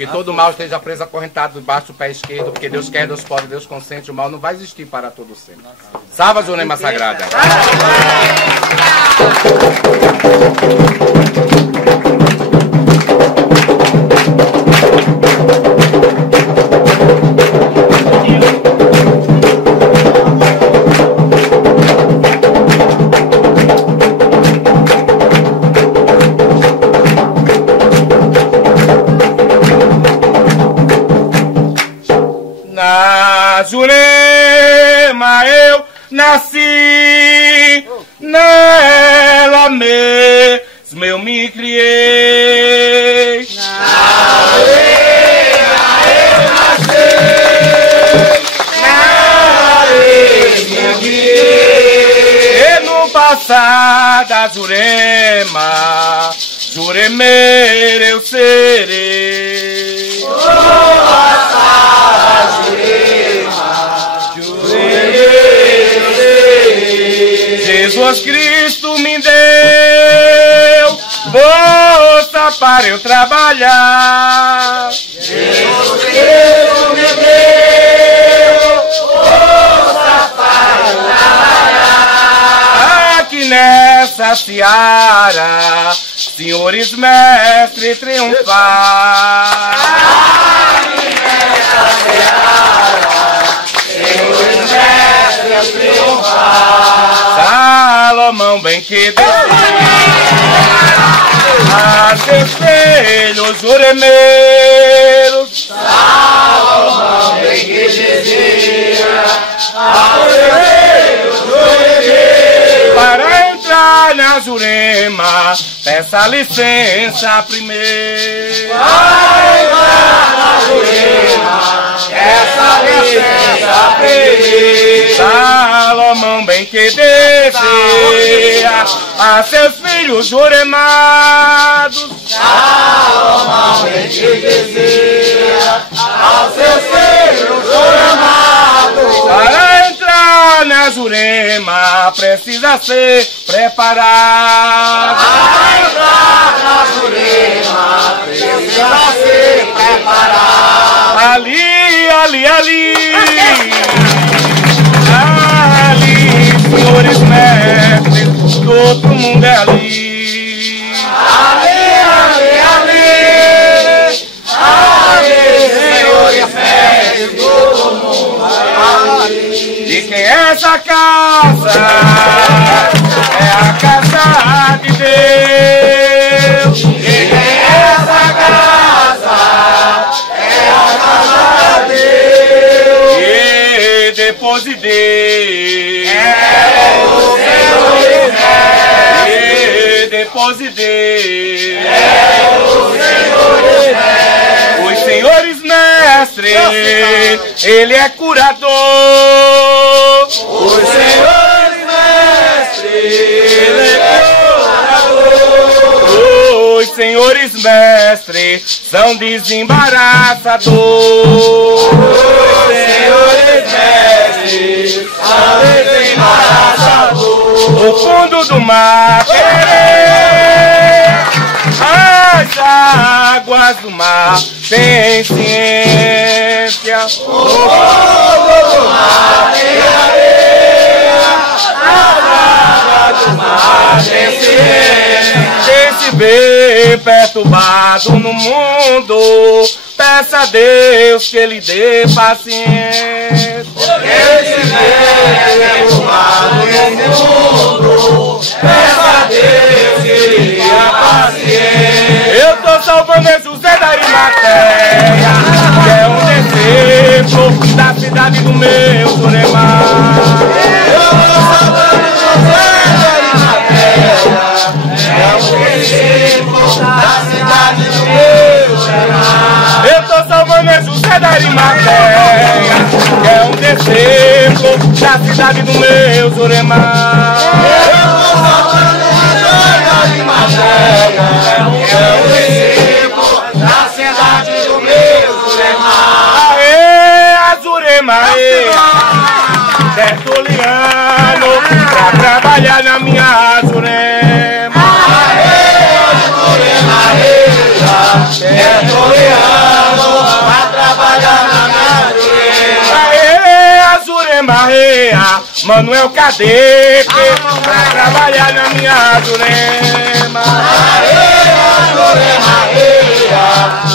Que todo mal esteja preso acorrentado debaixo do pé esquerdo, porque Deus quer, Deus pode, Deus consente, o mal não vai existir para todo sempre. Salva, Jurema Sagrada! Na Jurema eu nasci, nela mesmo eu me criei. Na Jurema eu nasci, nela mesmo eu me criei. E no passado a Jurema, juremeiro eu serei. Jesus Cristo me deu força para eu trabalhar. Jesus Cristo me deu força para eu trabalhar. Aqui nessa seara, senhores mestres triunfar. Aqui nessa seara, senhores mestres triunfar. Salomão bem que descia a seus filhos juremeiros. Salomão bem que descia a seus filhos juremeiros. Para entrar na Jurema, peça licença primeiro. Para entrar na Jurema, peça licença primeiro. Salomão bem que descia a seus filhos juremados. Salomão bem que descia a seus filhos juremados. Para entrar na Jurema precisa ser preparado. Para entrar na Jurema precisa ser preparado. Ali, ali, ali. Senhores mestres, todo mundo é ali. Ali, ali, ali. Ali, senhores mestres, todo mundo é ali. De quem é essa casa? É a casa de Deus. De quem é essa casa? É a casa de Deus. E depois de Deus. Depois de Deus, os senhores mestres, ele é curador. Os senhores mestres, ele é curador. Os senhores mestres são desembaraçadores. Os senhores mestres são desembaraçadores. O fundo do mar as águas do mar tem ciência. O fundo do mar tem areia. As águas do mar tem ciência. Quem se vê perturbado no mundo peça a Deus que Ele dê paciência. Porque estiver derrubado nesse mundo, peça a Deus que Ele dê paciência. Eu tô salvando José da Arimateia, que é um discípulo da cidade do meu Jurema. Eu tô salvando José da Arimateia, é um discípulo da cidade do meu Jurema. Eu tô salvando José da Arimateia, que é um discípulo da cidade do meu Jurema. Eu tô salvando José da Arimateia, é um discípulo da cidade do meu Jurema. Aê, a Jurema, aê, Tertuliano, pra trabalhar na minha Jurema. Tertuliano, pra trabalhar na minha Jurema. Aê, a Jurema, aê, Manuel Cadeque, pra trabalhar na minha Jurema. Jurema,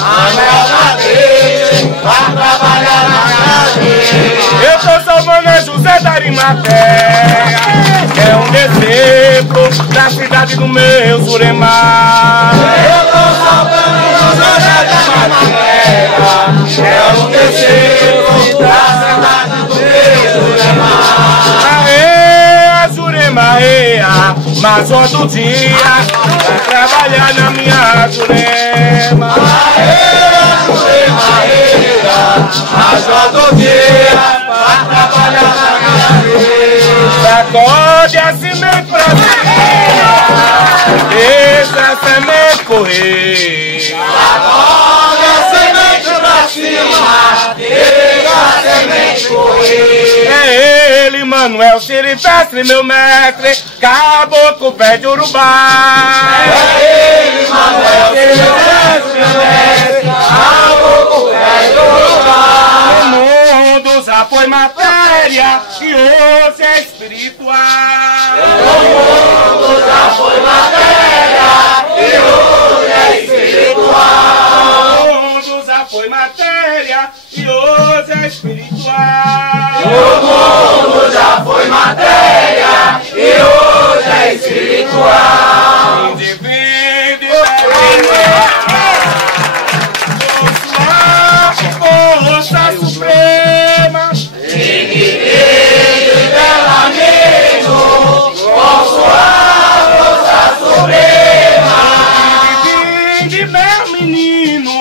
Manuel Cadeque, pra trabalhar na minha Jurema. Eu tô salvando José da Arimateia, que é um discípulo da cidade do meu Jurema. Eu tô salvando José da Arimateia, é um discípulo da cidade do meu Jurema. Aê, a Jurema, aê, Major do dia, pra trabalhar na minha Jurema. Major do dia, pra trabalhar na minha Jurema. Sacode a semente pra cima, deixa a semente correr. Joga a semente pra cima, deixa a semente correr. É ele, Manuel Silvestre, meu mestre, caboclo pé de urubá. É ele, Manuel Silvestre, meu mestre, caboclo pé de urubá. O mundo já foi matéria e hoje é espiritual. O mundo já foi matéria e hoje é espiritual. O mundo já foi matéria e hoje é espiritual. O mundo já foi matéria e hoje é espiritual. Indivíduo força suprema. Indivíduo dela mesmo, com sua força suprema. Divide, meu menino,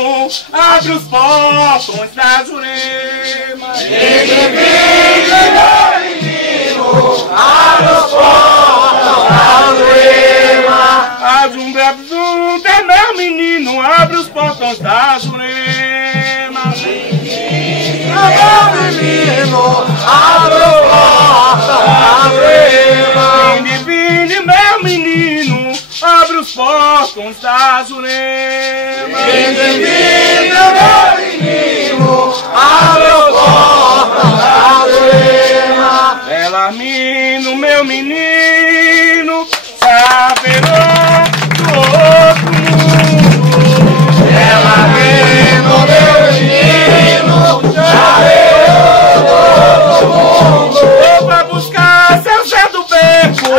abre os portões da Jurema. Indivíduo meu menino, abre os portões da Jurema. Azumbrabzumba, meu menino, abre os portões da Jurema. Meu menino, abre os portões da Jurema. Vinde, meu menino, abre os portões da Jurema. Indivíduo meu menino, abre os portões da Jurema. Belarmino, meu menino, saberá do outro mundo. Ela vendo meu menino, já veio do outro mundo. Vou pra buscar seu Zé do Beco,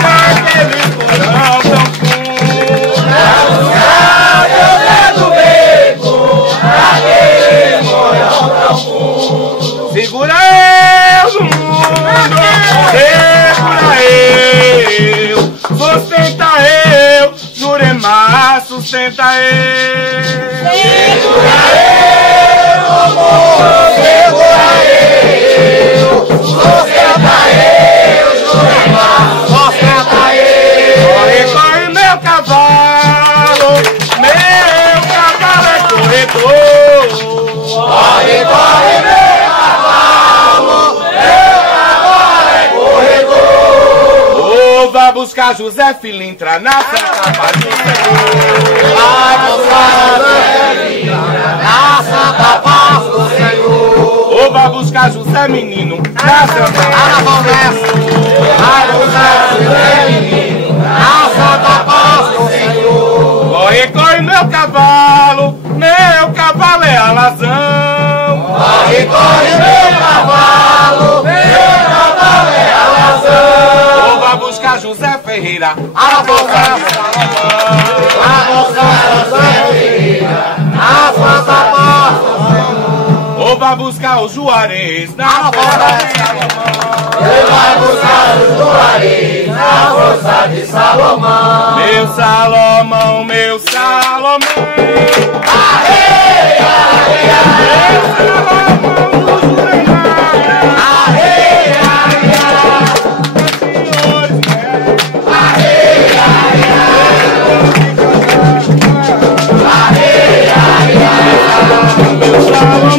naquele porão tão fundo. Pra buscar seu Zé do Beco, naquele porão tão fundo. Segura eu no mundo, segura eu, sustenta eu, Jurema, sustenta eu. Segura eu no mundo, segura eu, sustenta eu, Jurema, sustenta eu. Corre, corre meu cavalo é corredor. Corre, corre meu cavalo é corredor. Oh, vai buscar José Filintra na Santa Paz do Senhor. Vai buscar José Menino na Santa Paz do Senhor. Oh, vai buscar José Menino na Santa Paz do Senhor. Vai buscar José Menino na Santa Paz do Senhor. Corre, corre meu cavalo é Ferreira, a força de Ferreira, a força porta. ou vai buscar o Juarez Na floresta, ele vai buscar o Juarez na força de Salomão. Meu Salomão, meu Salomão. Arrei, arrei, arrei. Arrei, arrei, meu Salomão.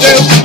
Yeah.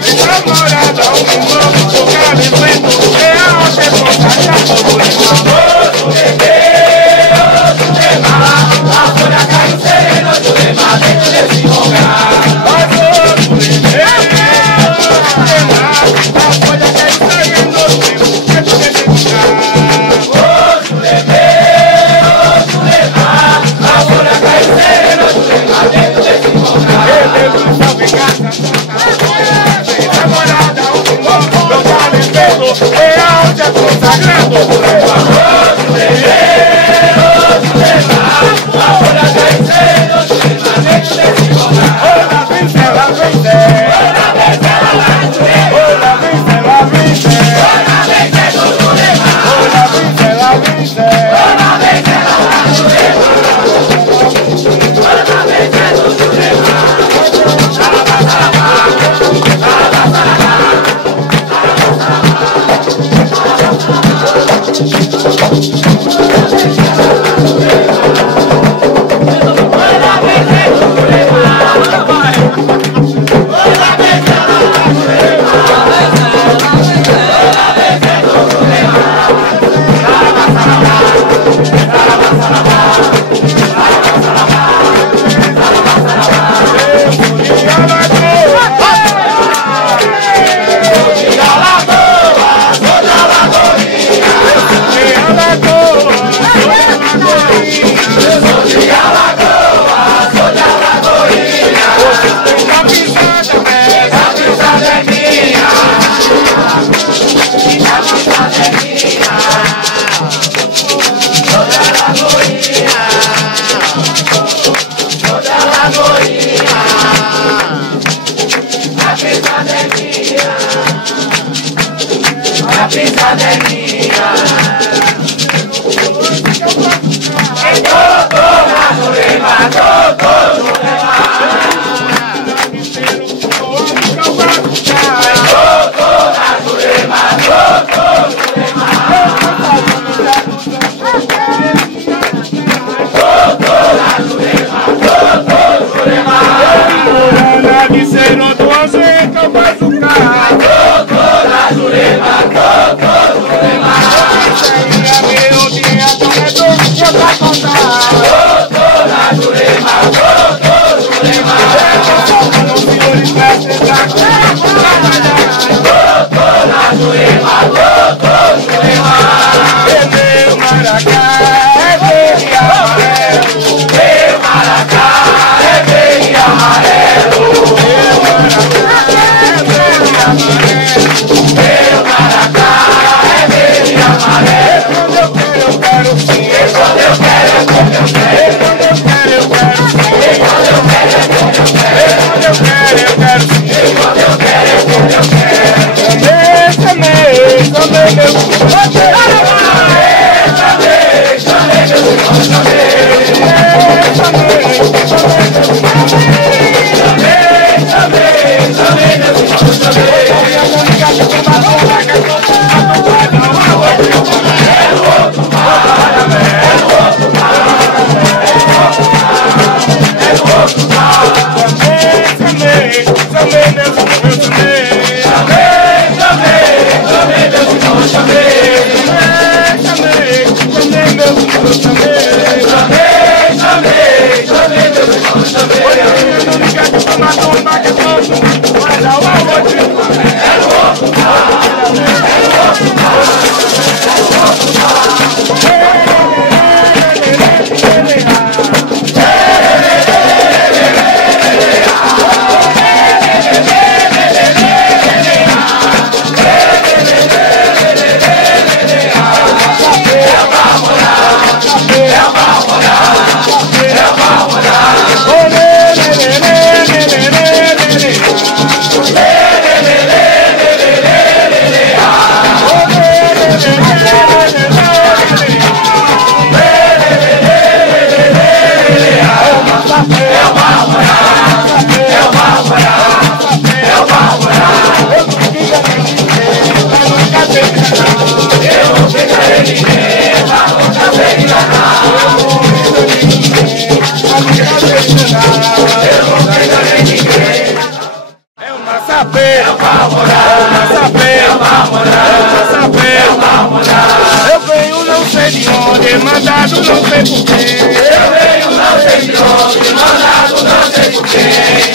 Eu venho não sei de onde, mandado não sei porquê. Eu venho não sei de onde, mandado não sei porquê.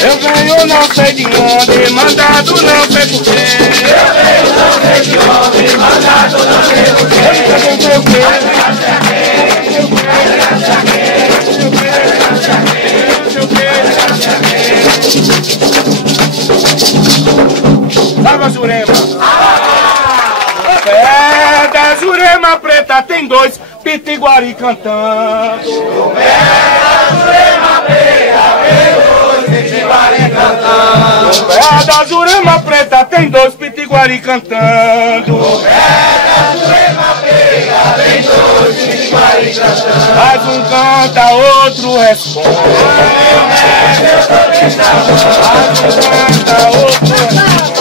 Eu venho não sei de onde, mandado não sei porquê. Eu venho não sei de onde, mandado não sei porquê. Salva Jurema! Pé da Jurema preta tem dois pitiguari cantando. No pé da Jurema preta tem dois pitiguari cantando. No pé da Jurema preta tem dois pitiguari cantando. No pé da Jurema preta tem dois pitiguari cantando. Mas um canta, outro responde. Meu mestre, eu tô deixando. Mas um canta, outro responde.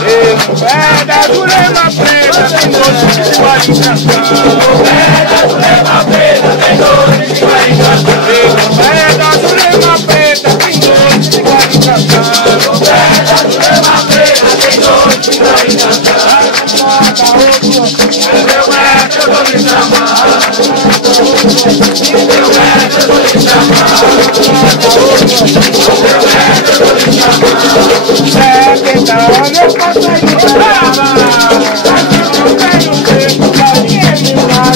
No pé da Jurema preta tem dois pitiguari cantando. No pé da Jurema preta tem dois pitiguari cantando. No pé da Jurema preta tem dois pitiguari cantando. No pé da Jurema preta tem dois pitiguari cantando. Meu mestre, eu tô me chamando. Meu mestre, eu tô me chamando. Meu mestre, eu tô me chamando. 70 anos eu passei no Brava. Não tenho tempo pra ninguém me imaginar.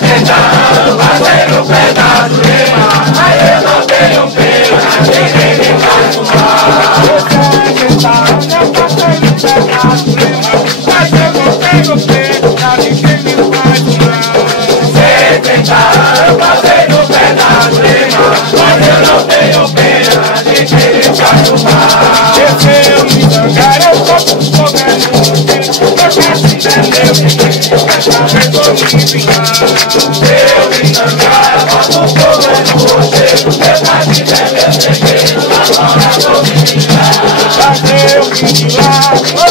70 anos passei no pé da Jurema, mas eu não tenho pena, ninguém me faz fumar. 70 anos eu passei no pé da Jurema, mas eu não tenho tempo pra ninguém me imaginar. 70 anos eu passei no pé da Jurema, mas eu não tenho pena, ninguém me faz fumar. Se eu me zangar, eu posso comer no tempo. Eu quero entender o que eu vou me vingar. Se eu me zangar, eu posso comer no rochedo. Eu quero entender o segredo, agora vou me vingar. Fazer eu vim de lá,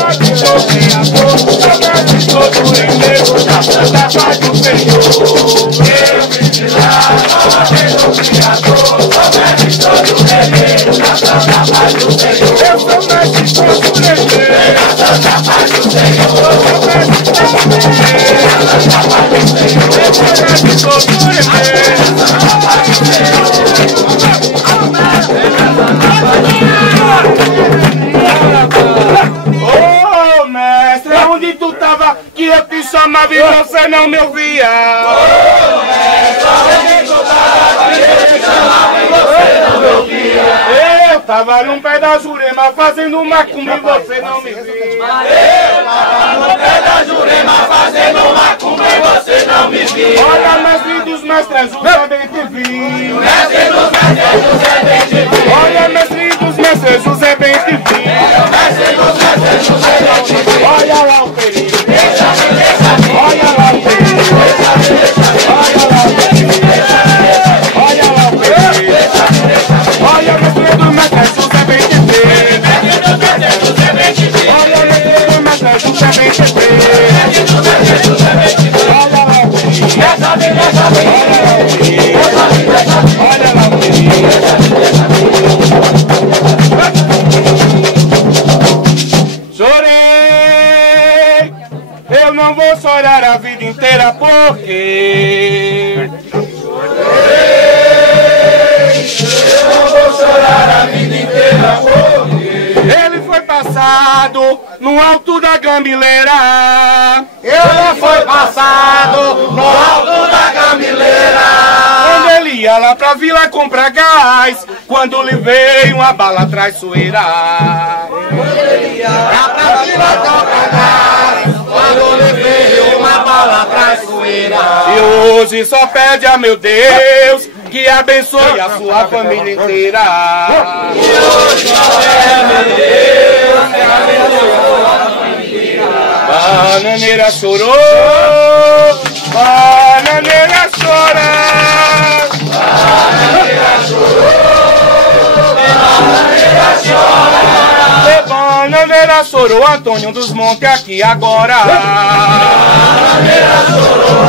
onde eu tenho a dor. Eu quero todo enlevo da Santa Paz do Senhor. Eu vim de lá, onde eu criador. Eu quero todo enlevo da Santa Paz do Senhor. Eu sou mestre todo enlevo Da Santa Paz do Senhor. Eu sou mestre todo enlevo Da Santa Paz do Senhor. Eu sou mestre todo enlevo Da Santa Paz do Senhor. Ô mestre, onde tu tava que eu te chamava e você não me ouvia? Eu tava num pé da Jurema fazendo macumba e você não me viu. No pé da Jurema fazendo macumba e você não me viu. Olha, mestre dos mestres, José bem te viu. Mestre dos mestres, José bem te viu. Olha, mestre dos mestres, José bem te viu. Mestre dos mestres, José bem te viu. Olha lá o perigo. Deixa-me, deixa-me. Olha lá o perigo. Deixa-me, deixa-me. Olha lá o perigo. Olha lá o perigo. Olha, mestre dos mestres, José bem te viu. Mestre dos mestres, José bem te viu. Olha, mestre dos mestres, José bem te viu. Mestre dos mestres, José bem te viu. Olha lá o perigo. Deixa-me, deixa-me. Olha lá o perigo. Deixa-me, deixa-me. Olha lá o perigo. Chorei, eu não vou chorar a vida inteira porque Eu não vou chorar a vida inteira porque ele foi passado no alto da Gambileira. ele foi passado no alto da Gambileira. Quando ele ia lá pra vila comprar gás, quando lhe veio uma bala traiçoeira. Lá pra vila comprar gás, quando lhe veio uma bala traiçoeira. E hoje só pede a meu Deus que abençoe a sua família inteira. E hoje só é meu Deus que abençoe a família inteira. Bananeira chorou, bananeira chora. Bananeira chorou, bananeira chora. E bananeira chorou, Antônio dos Montes aqui agora. Bananeira chorou,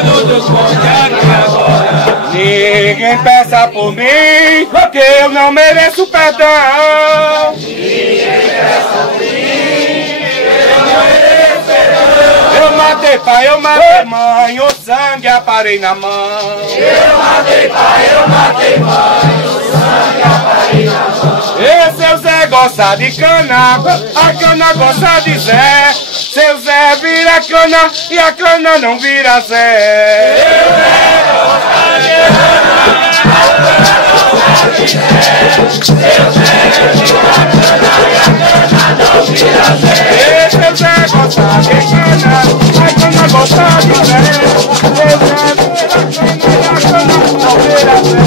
Antônio dos Montes aqui agora. Ninguém peça por mim, porque eu não mereço perdão. Ninguém peça por mim, eu não mereço perdão. Eu matei pai, eu matei mãe, o sangue aparei na mão. Eu matei pai, eu matei mãe, o sangue aparei na mão. E seu Zé gosta de cana, a cana gosta de Zé. Seu Zé vira cana e a cana não vira Zé. Seu Zé gosta de cana, a cana gosta de Zé. Seu Zé vira cana e a cana não vira Zé. E seu Zé gosta de cana, a cana gosta de Zé. Seu Zé vira cana e a cana não vira Zé.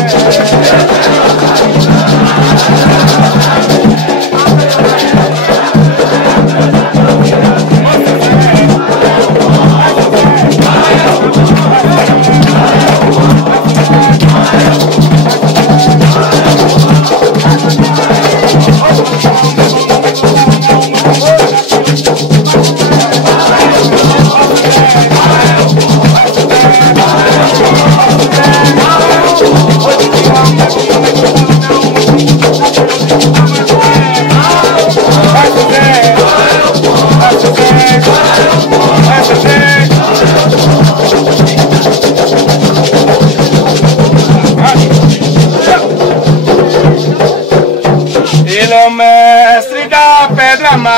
Ele é o mestre da pedra mar,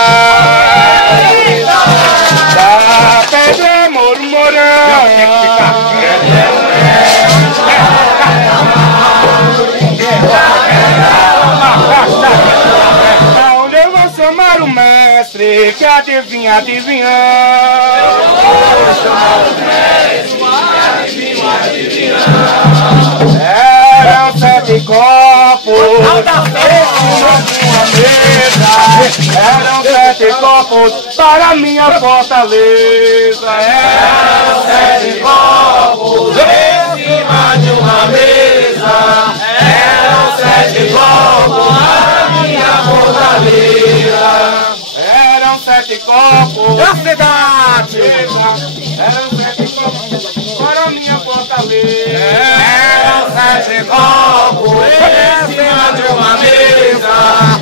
da pedra murmurando. Aonde eu vou chamar o mestre que adivinha, adivinhando. Eram 7 copos em cima de uma mesa. Eram 7 copos para minha fortaleza. Eram 7 copos em cima de uma mesa. Eram 7 copos para minha fortaleza. Eram 7 copos Da cidade. Eram 7 copos para minha fortaleza. Eram 7 copos em cima de uma mesa.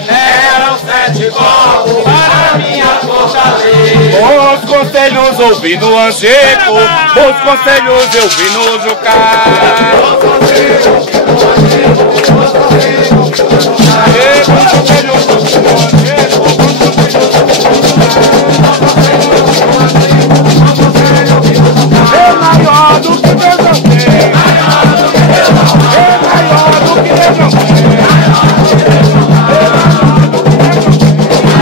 Eram 7 copos para minha fortaleza. Os conselhos ouvi no Angeco, os conselhos eu vi no Jucá. Os conselhos eu vi no Angeco, os conselhos eu vi no Jucá. É maior do que Deus não tem. É maior do que Deus não tem. É maior do que Deus não tem.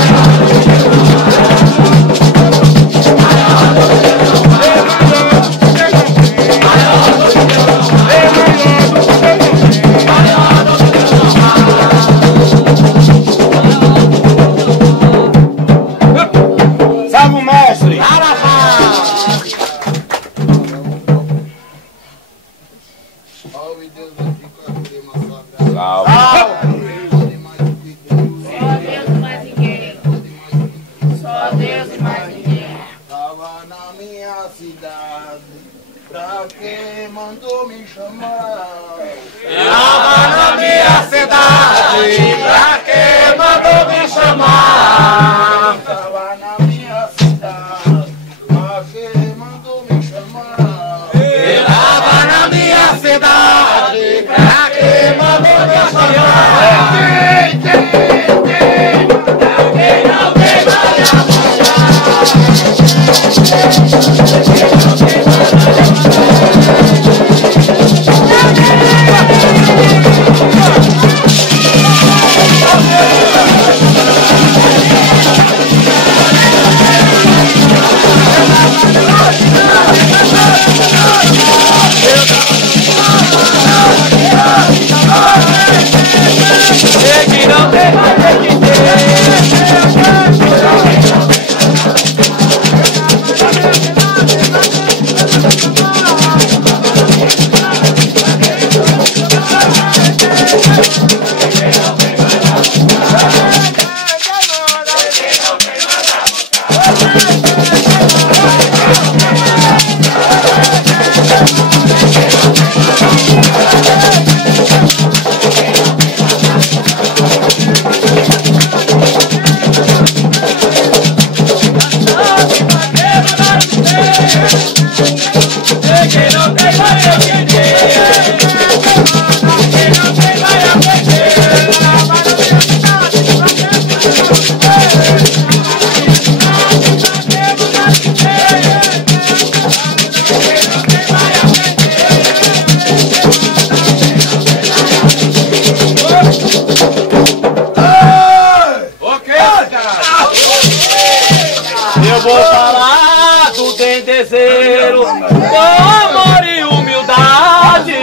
dendezeiro, com amor e humildade.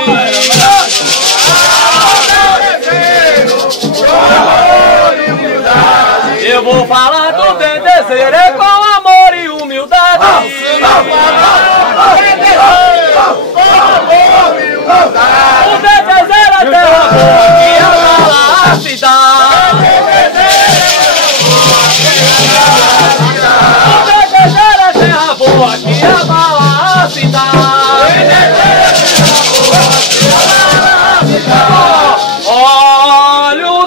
Eu vou falar do dendezeiro com amor e humildade. O dendezeiro é terra boa que abala a cidade. O dendezeiro é terra boa que abala a cidade. Olha o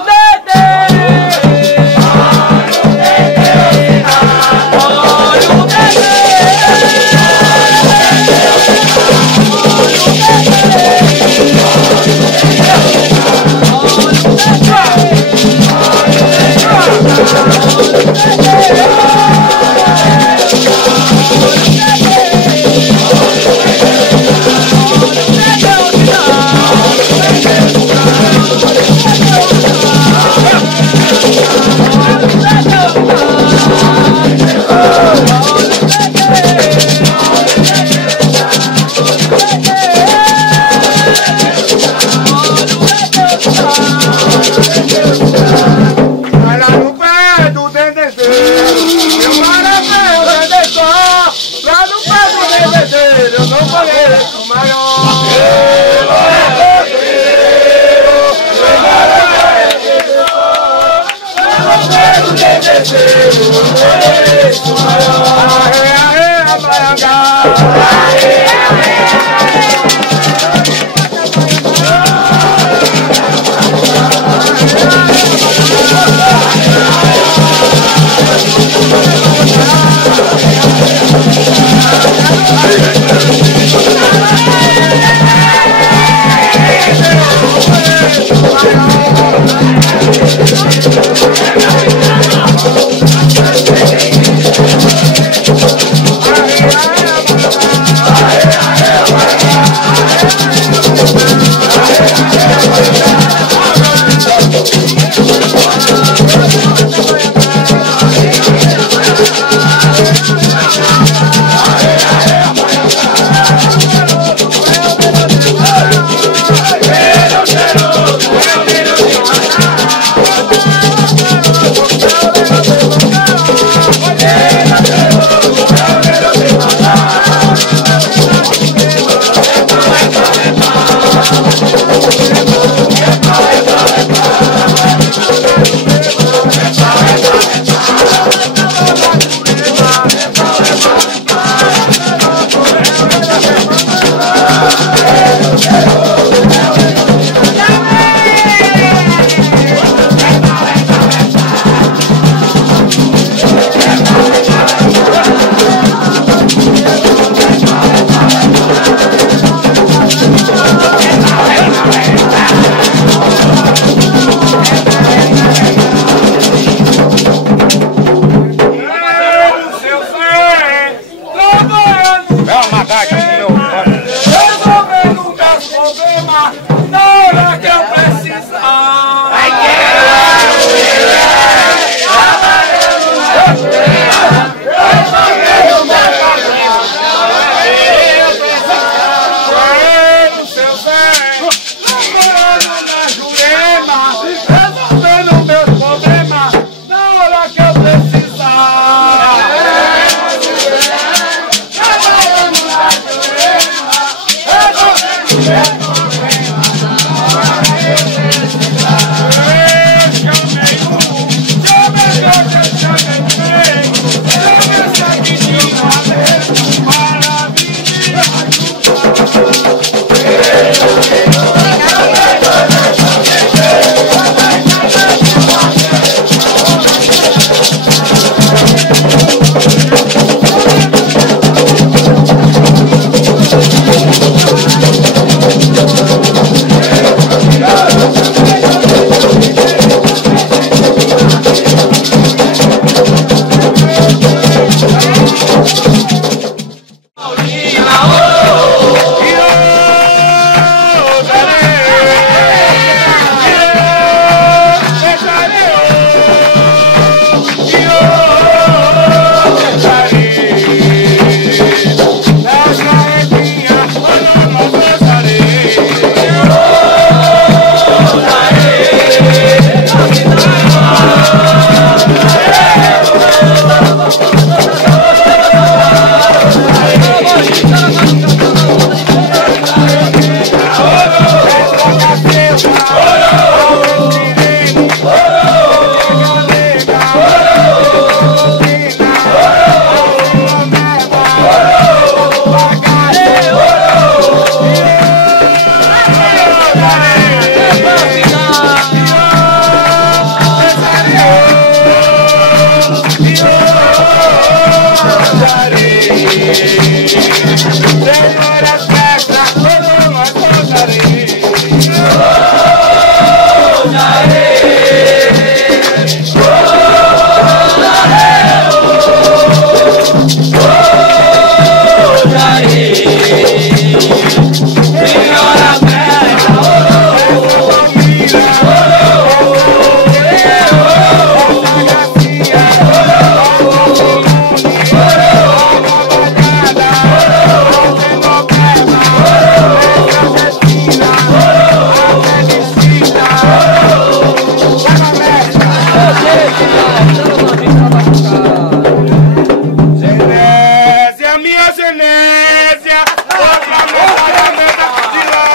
Genésia, minha Genésia, outra meta de lá.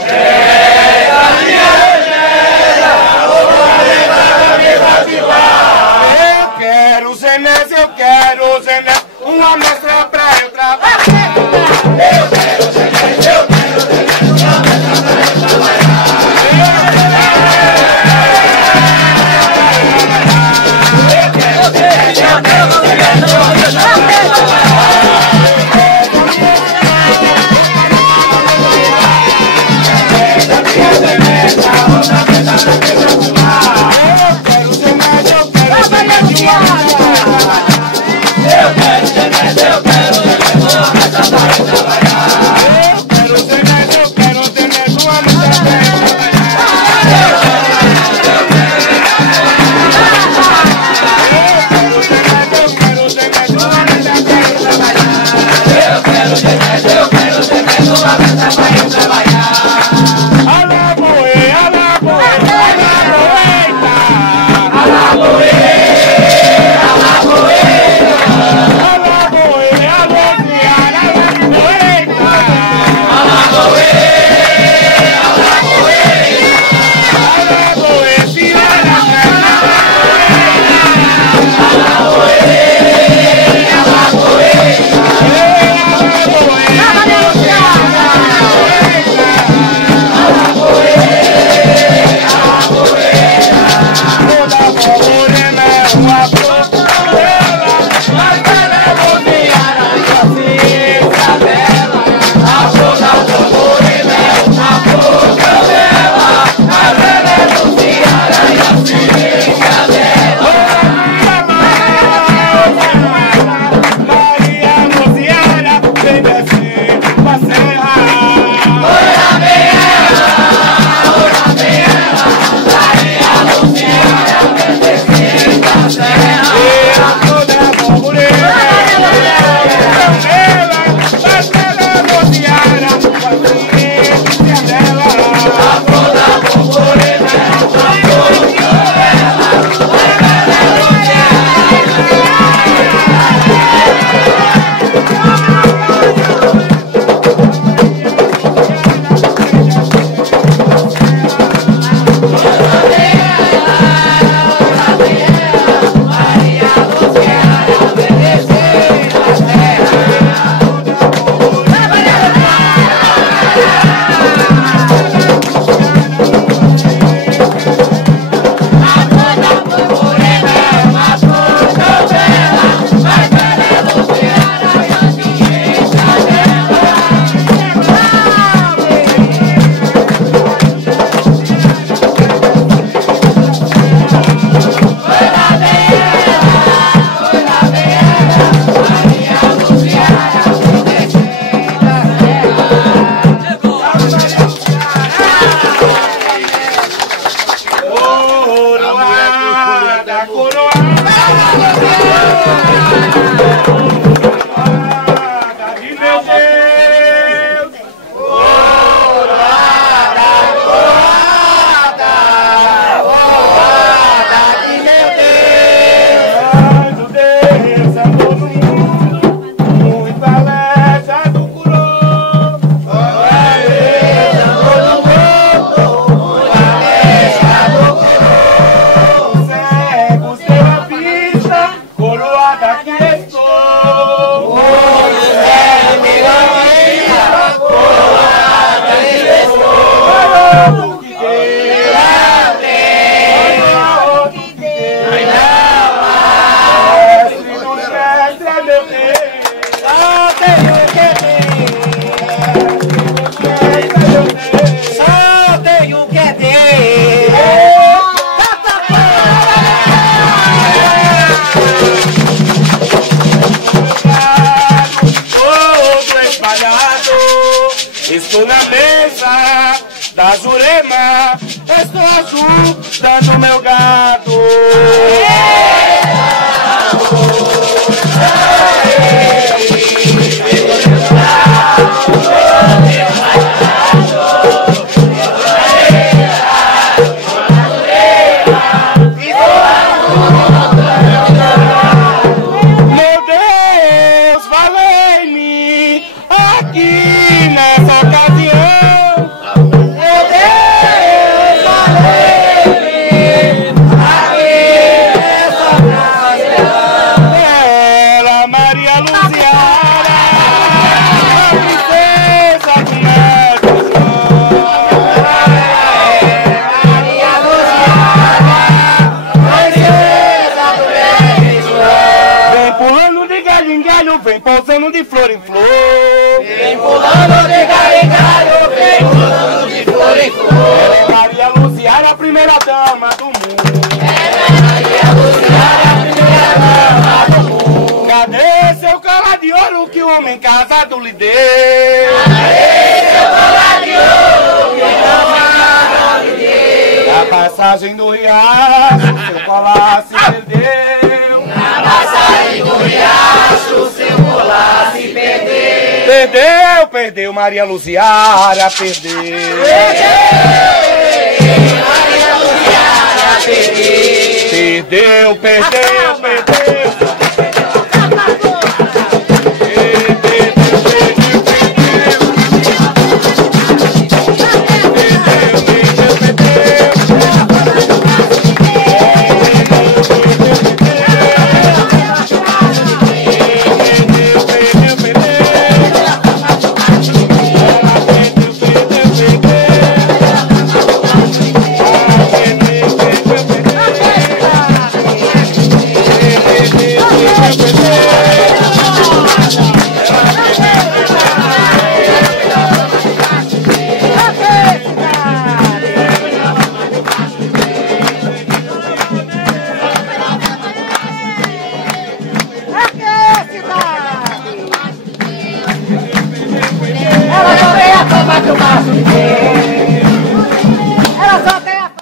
Genésia, minha Genésia, outra meta de lá. Eu quero Genésia, uma mestra pra eu trabalhar. Eu quero Genésia, uma mestra pra eu trabalhar. Estou na mesa da Jurema, estou ajudando meu gato. E de flor em flor. Vem pulando de galho em galho, vem pulando de flor em flor. É Maria Luziara, a primeira dama do mundo. É Maria Luziara, a primeira dama do mundo. Cadê seu colar de ouro que o homem casado lhe deu? Cadê seu colar de ouro que o homem casado lhe deu? Na passagem do riacho, seu colar se perdeu. Na passagem do riacho, seu colar se perdeu. Perdeu, perdeu, Maria Luziara, perdeu. Maria Luziara, perdeu. Perdeu, perdeu, perdeu. Ela só tem a fama que o macho tem. Ela só tem a fama.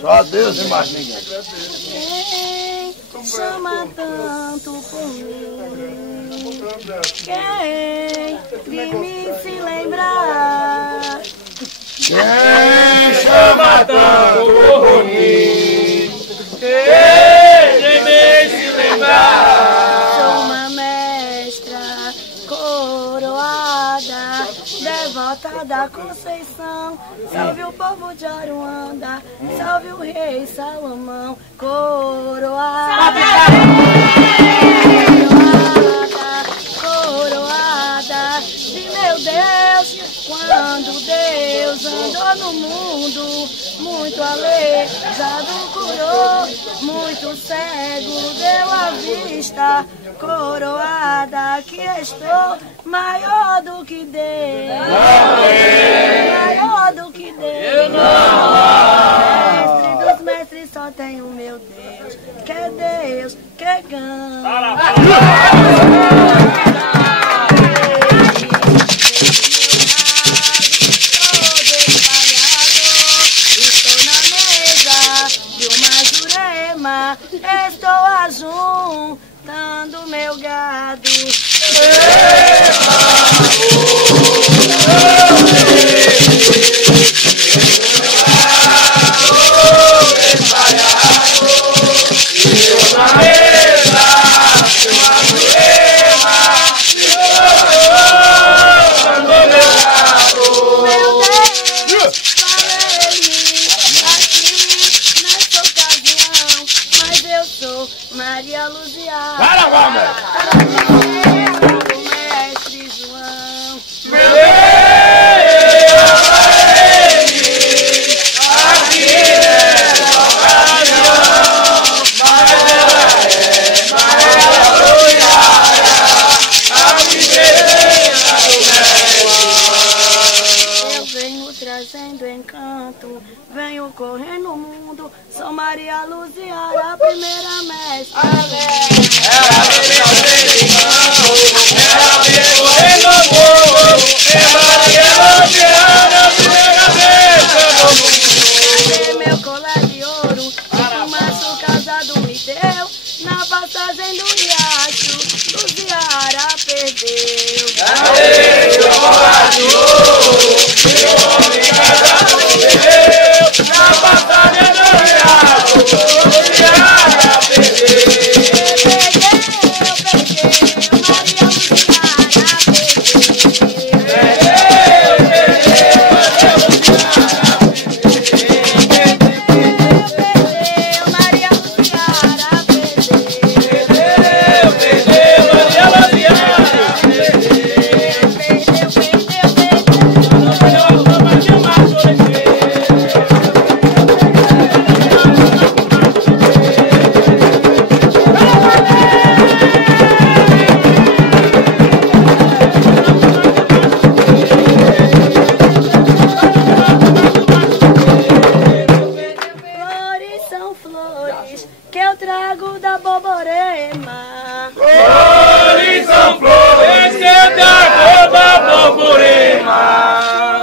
Só Deus e mais ninguém. Quem chama tanto por mim? Quem de mim se lembrar? Quem chama tanto por mim? Quem de mim se lembrar? Sou uma mestra coroada, devota da Conceição. Salve o povo de Aruanda, salve o rei Salomão. Coroada, coroada de meu Deus. Quando Deus andou no mundo, muito aleijado curou, muito cego deu a vista. Coroada que estou, maior do que Deus, maior do que Deus. tenho, meu Deus, que é Deus que ganha. Estou ajuntando meu gado. Maria Luziara, o mestre João. Eu venho trazendo encanto, venho correndo no mundo, sou Maria Luziara, a primeira mestre. Meu colar de ouro, o macho casado me deu, na passagem do riacho, Luziara perdeu. Meu colar de ouro, meu homem casado me deu, na passagem do riacho, Luziara perdeu. Que eu trago da Borborema. Flores são flores que eu trago da Borborema.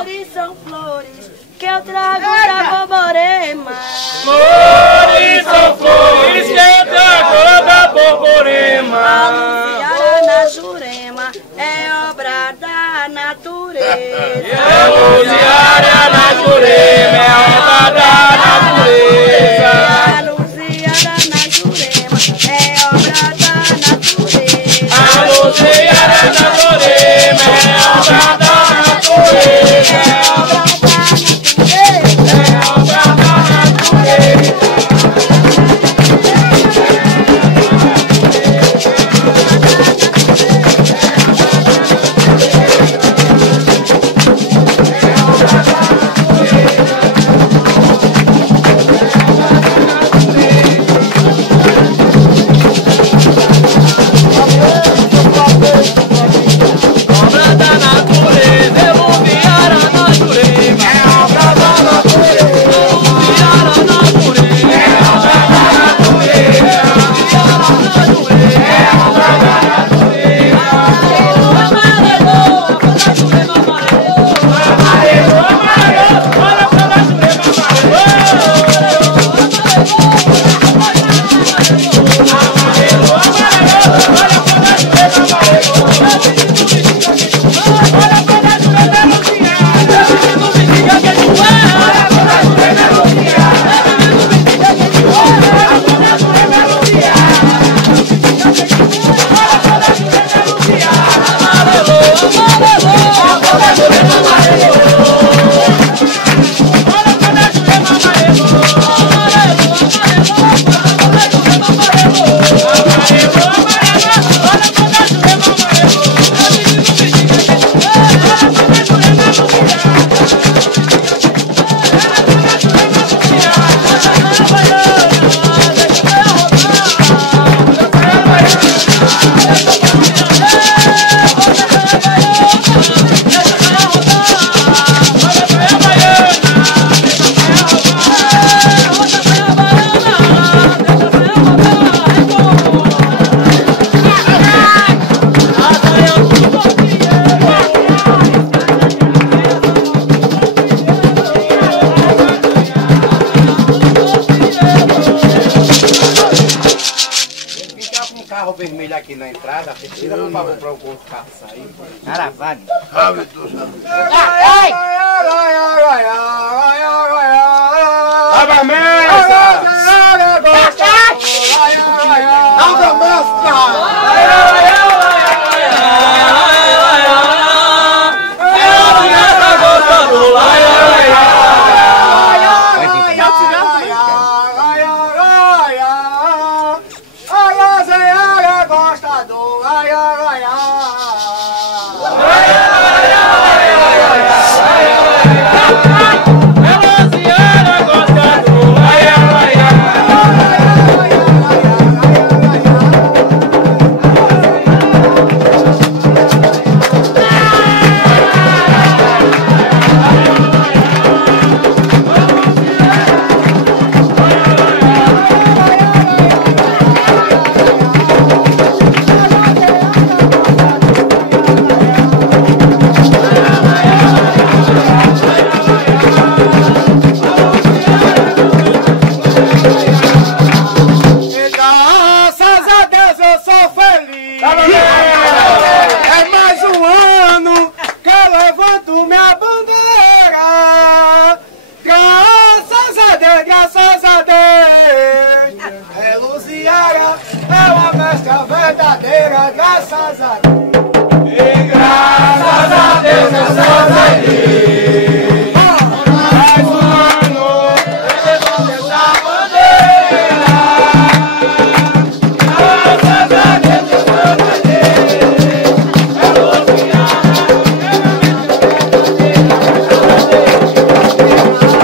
Flores são flores que eu trago da Borborema. Flores são flores que eu trago da Borborema. A Luziara na Jurema é obra da natureza. A Luziara na Jurema é obra da natureza. A Luziara na Jurema é obra da natureza. por favor, para o corpo sair. Caravane. Lava a mesa! verdadeira, graças a Deus. E graças a Deus eu sou feliz. Mais um ano, levando essa bandeira. Graças a Deus eu sou feliz.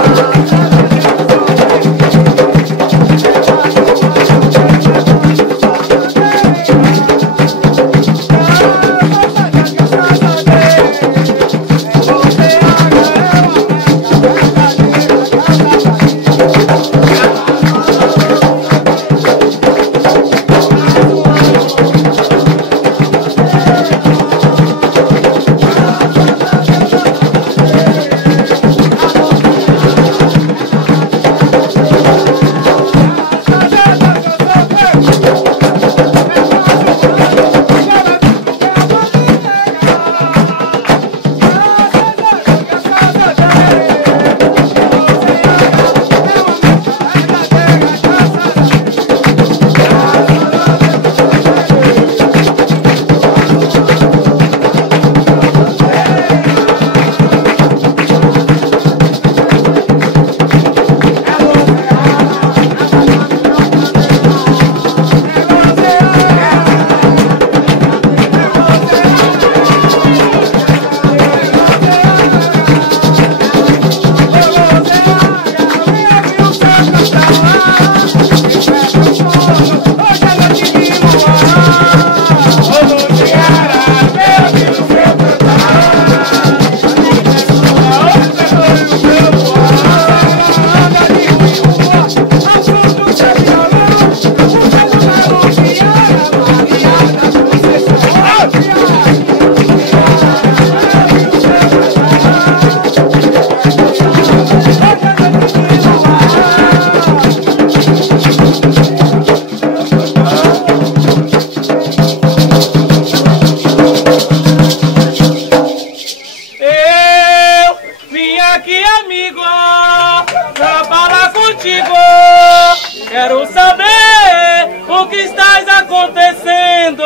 É quero saber o que estás acontecendo.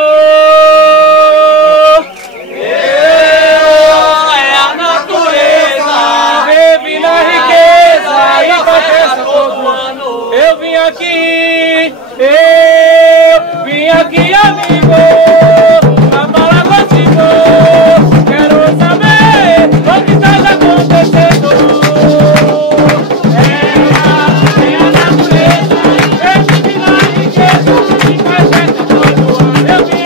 É a natureza, vive na riqueza e festa todo ano. Eu vim aqui, amigo, pra falar contigo. Quero saber o que estás acontecendo. Eu vim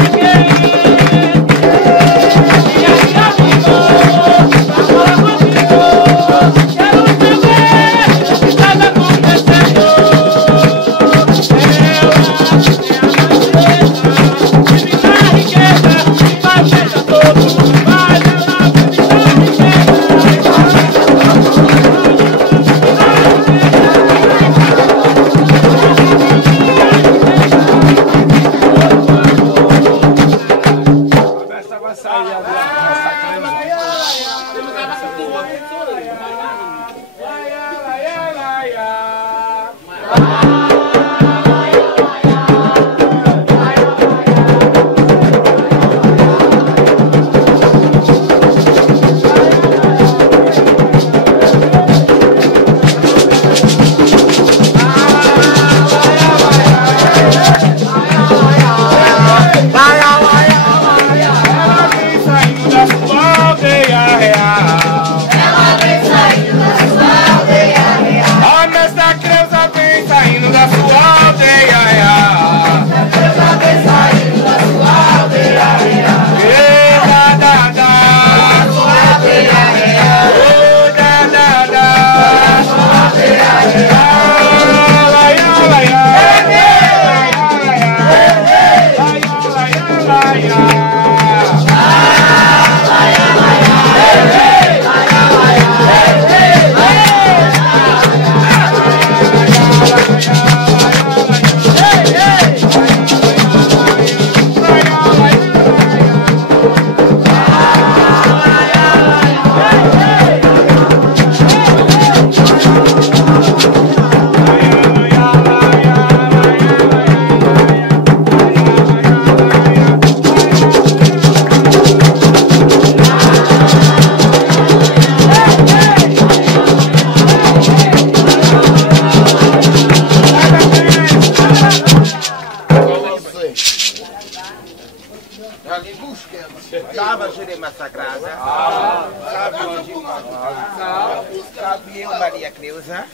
Salve eu, Maria Creuza.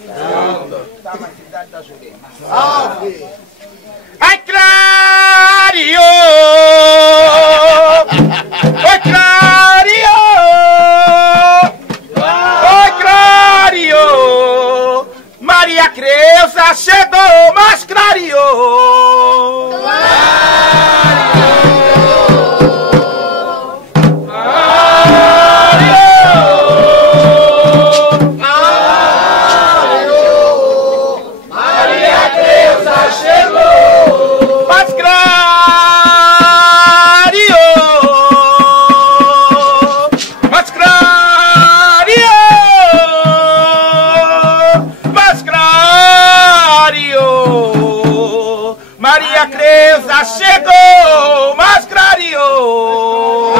Tá na cidade da Jurema. Salve! Ai, clareou! Oi, clareou! Oi, clareou! Maria Creuza chegou, mas clareou! Maria Creuza chegou, mas clareou.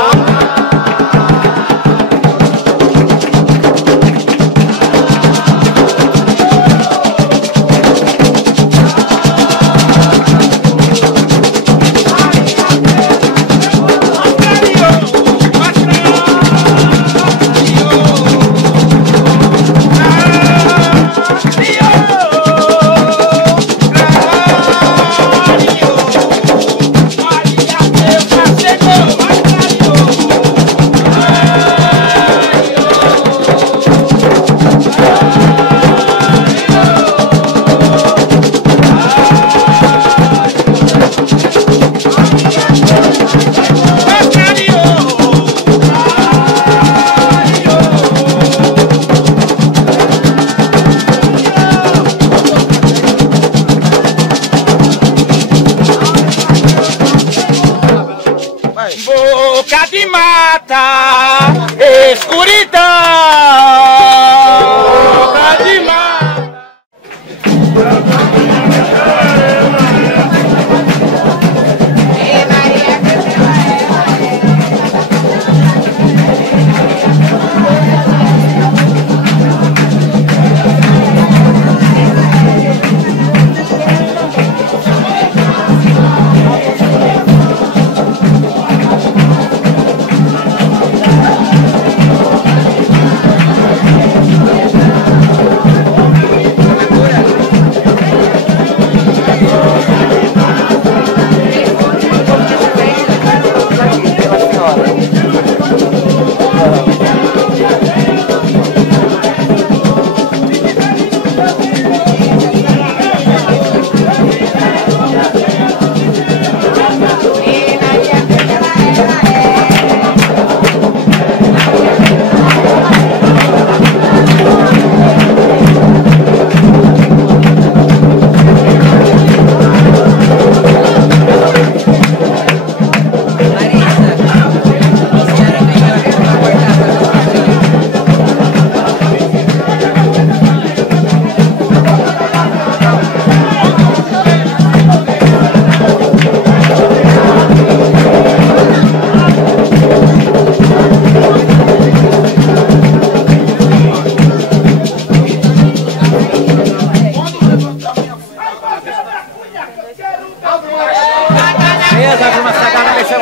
Boca de mata, escuridão. Boca de mata.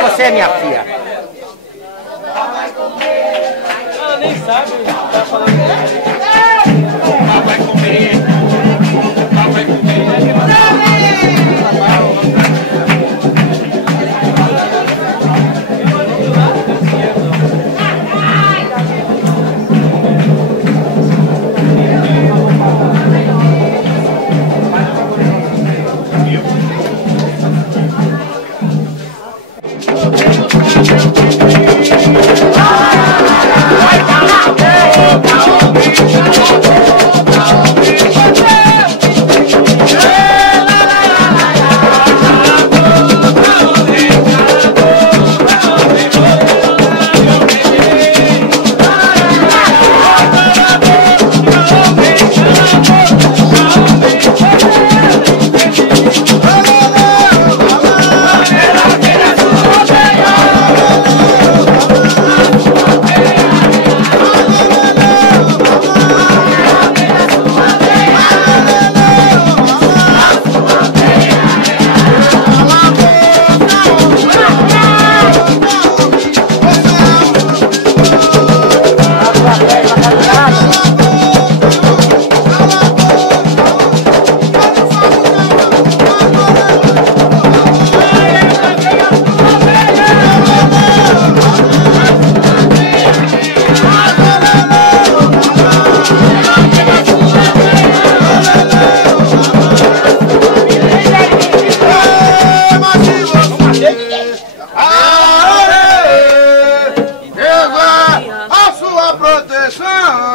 Você, minha filha. Ela nem sabe o que tá falando. Vai comer. Vai comer. Vai,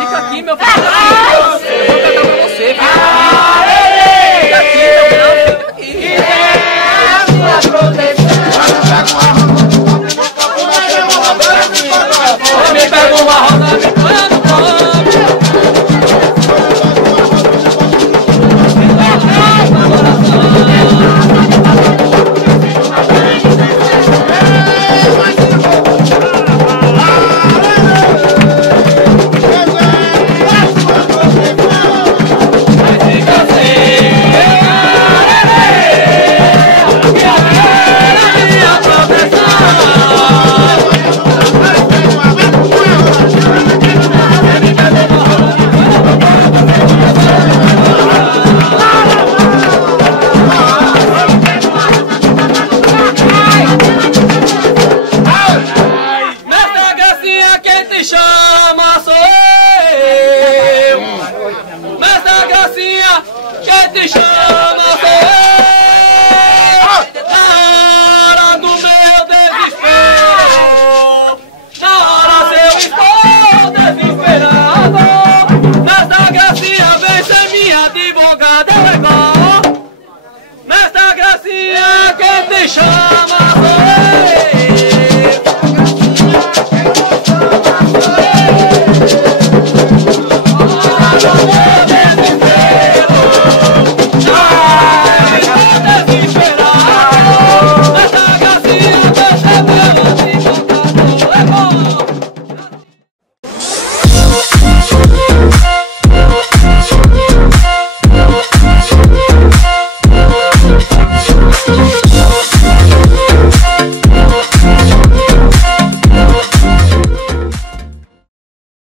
Fica aqui, meu filho. Eu vou cantar pra você. Fica aqui, meu filho. Fica aqui. Me pega uma roda, me põe no chama, sou eu. Nessa gracinha que te chama.